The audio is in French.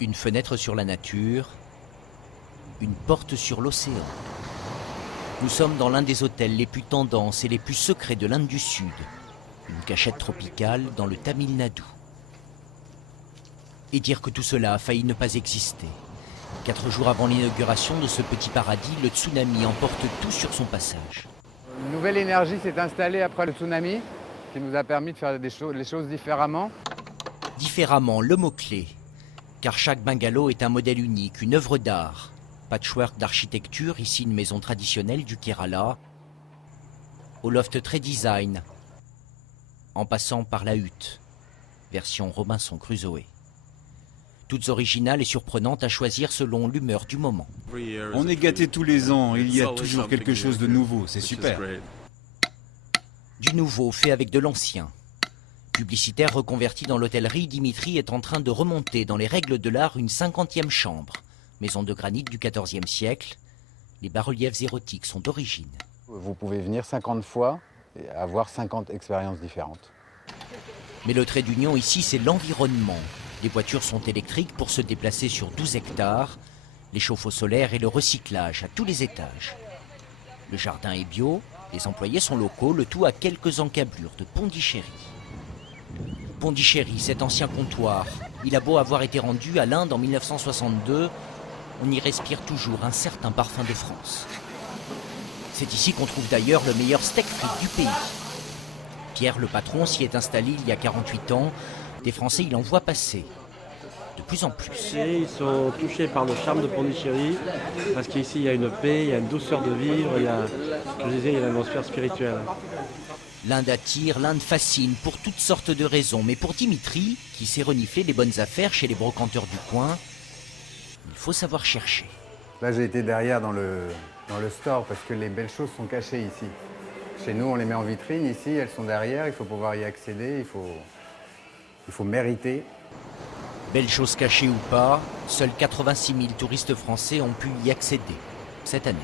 Une fenêtre sur la nature, une porte sur l'océan. Nous sommes dans l'un des hôtels les plus tendances et les plus secrets de l'Inde du Sud. Une cachette tropicale dans le Tamil Nadu. Et dire que tout cela a failli ne pas exister. 4 jours avant l'inauguration de ce petit paradis, le tsunami emporte tout sur son passage. Une nouvelle énergie s'est installée après le tsunami, qui nous a permis de faire les choses différemment. Différemment, le mot-clé. Car chaque bungalow est un modèle unique, une œuvre d'art. Patchwork d'architecture, ici une maison traditionnelle du Kerala, au loft très design, en passant par la hutte, version Robinson Crusoe. Toutes originales et surprenantes à choisir selon l'humeur du moment. On est gâtés tous les ans, il y a toujours quelque chose de nouveau, c'est super. Du nouveau fait avec de l'ancien. Publicitaire reconverti dans l'hôtellerie, Dimitri est en train de remonter dans les règles de l'art une 50e chambre. Maison de granit du XIVe siècle, les bas-reliefs érotiques sont d'origine. Vous pouvez venir 50 fois et avoir 50 expériences différentes. Mais le trait d'union ici, c'est l'environnement. Les voitures sont électriques pour se déplacer sur 12 hectares, les chauffe-eau solaires et le recyclage à tous les étages. Le jardin est bio, les employés sont locaux, le tout à quelques encablures de Pondichéry. Pondichéry, cet ancien comptoir, il a beau avoir été rendu à l'Inde en 1962, on y respire toujours un certain parfum de France. C'est ici qu'on trouve d'ailleurs le meilleur steak frites du pays. Pierre, le patron, s'y est installé il y a 48 ans. Des Français, il en voit passer. De plus en plus. Ils sont touchés par le charme de Pondichéry, parce qu'ici il y a une paix, il y a une douceur de vivre, il y a, comme je disais, il y a une atmosphère spirituelle. L'Inde attire, l'Inde fascine pour toutes sortes de raisons. Mais pour Dimitri, qui sait renifler les bonnes affaires chez les brocanteurs du coin, il faut savoir chercher. Là, j'ai été derrière dans le store parce que les belles choses sont cachées ici. Chez nous, on les met en vitrine. Ici, elles sont derrière. Il faut pouvoir y accéder. Il faut mériter. Belles choses cachées ou pas, seuls 86 000 touristes français ont pu y accéder cette année.